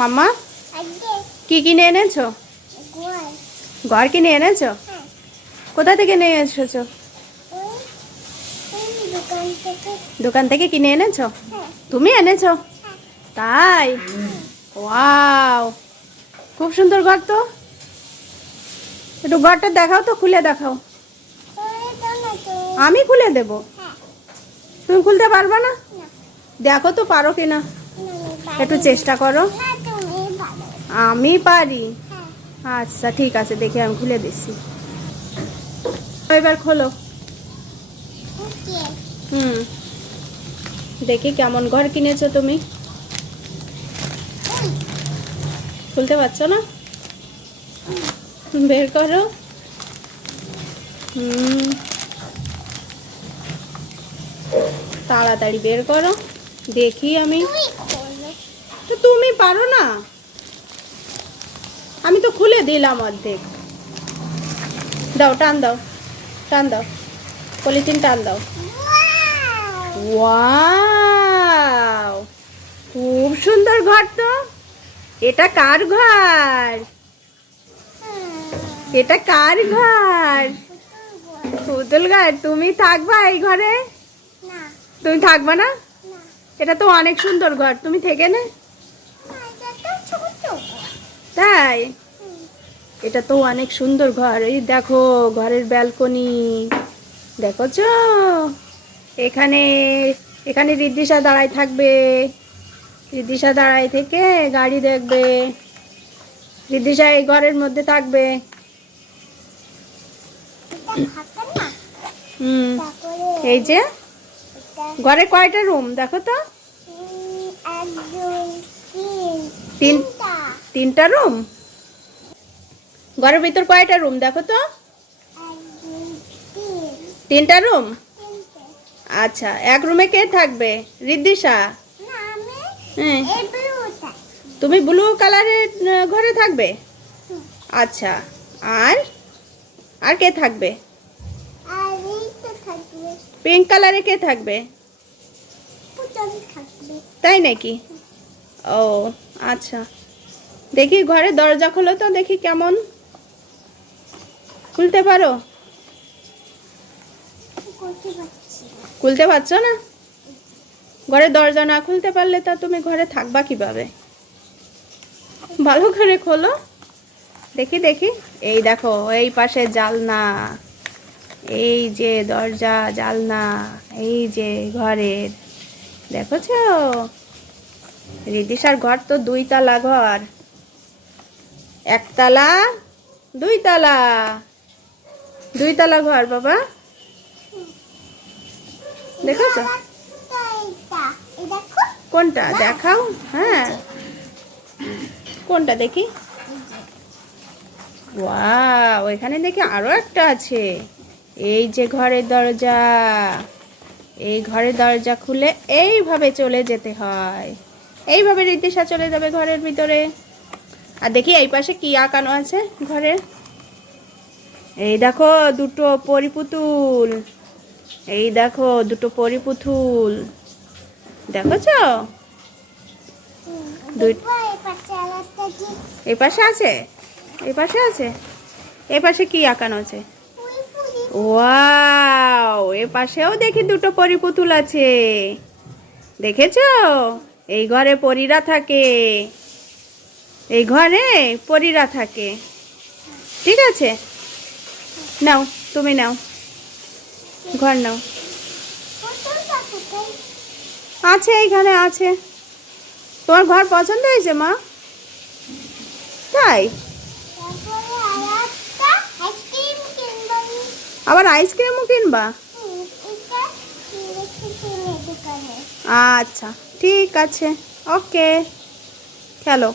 মাম্মা কি কিনে এনেছো? ঘর কিনে এনেছো? কোথা থেকে নিয়ে এসেছো? দোকান থেকে কিনে এনেছো? তুমি এনেছো? তাই? ওয়াও, খুব সুন্দর ঘর তো। একটু ঘরটা দেখাও তো, খুলে দেখাও। আমি খুলে দেব? তুমি খুলতে পারবে না? দেখো তো পারো কিনা, একটু চেষ্টা করো। আমি পারি? আচ্ছা ঠিক আছে, দেখি আমি খুলে দিচ্ছি। এবার খোলো। দেখি কেমন ঘর কিনেছো তুমি। খুলতে পারছো না? বের করো। তাড়াতাড়ি বের করো, দেখি আমি। তো তুমি পারো না? আমি তো খুলে দিলাম অর্ধেক। দাও, টান দাও, টান দাও, পলিথিন টান দাও। ওয়াও, খুব সুন্দর ঘর তো। এটা কার ঘর? এটা কার ঘর? পুতুল ঘর। তুমি থাকবা এই ঘরে? তুমি থাকবা না? এটা তো অনেক সুন্দর ঘর, তুমি থেকে নে। তাই? এটা তো অনেক সুন্দর ঘর। এই দেখো ঘরের ব্যালকনি, দেখোছো? এখানে এখানে রিদ্দিশা দাঁড়ায় থাকবে। রিদ্দিশা দাঁড়ায় থেকে গাড়ি দেখবে। রিদ্দিশা এই ঘরের মধ্যে থাকবে। এই যে ঘরে কয়টা রুম দেখো তো? তিনটা রুম। ঘরের ভিতর কয়টা রুম দেখো তো? তিনটা রুম। আচ্ছা, এক রুমে কে থাকবে? রিদ্দিশা? হ্যাঁ, তুমি ব্লু কালারের ঘরে থাকবে? আচ্ছা, আর আর কে থাকবে? পিঙ্ক কালারে কে থাকবে? তাই নাকি? ও আচ্ছা, দেখি ঘরে দরজা খোলো তো, দেখি কেমন। খুলতে পারো? খুলতে পারছো না? ঘরে দরজা না খুলতে পারলে তা তুমি ঘরে থাকবা কিভাবে? ভালো করে খোলো, দেখি দেখি। এই দেখো, এই পাশে জানলা, এই যে দরজা, জানলা, এই যে ঘরের, দেখোছো? রিদ্দিশার ঘর তো 2 তলা ঘর। 1 তলা, 2 তলা, 2 তলা ঘর বাবা। দেখেছো? কোনটা দেখাও? হ্যাঁ, কোনটা দেখি? ওয়াও, এখানে দেখি আরো একটা আছে। এই যে ঘরের দরজা, এই ঘরের দরজা খুলে এইভাবে চলে যেতে হয়। এইভাবে রিদ্দিশা চলে যাবে ঘরের ভিতরে। আর দেখি এই পাশে কি আঁকানো আছে ঘরে। এই দেখো দুটো পরি পুতুল। এই দেখো দুটো পরি পুতুল, দেখোছো? এই পাশে আছে, এই পাশে আছে। এই পাশে কি আঁকানো আছে? ওয়াও, এ পাশেও দেখি দুটো পরি পুতুল আছে, দেখেছো? এই ঘরে পরীরা থাকে, এই ঘরে পরীরা থাকে। ঠিক আছে, নাও, তুমি নাও, ঘর নাও। আছে, এইখানে আছে। তোমার ঘর পছন্দ হয়েছে মা? তাই? আবার আইসক্রিমও কিনবা? আচ্ছা ঠিক আছে, ওকে, খেলো।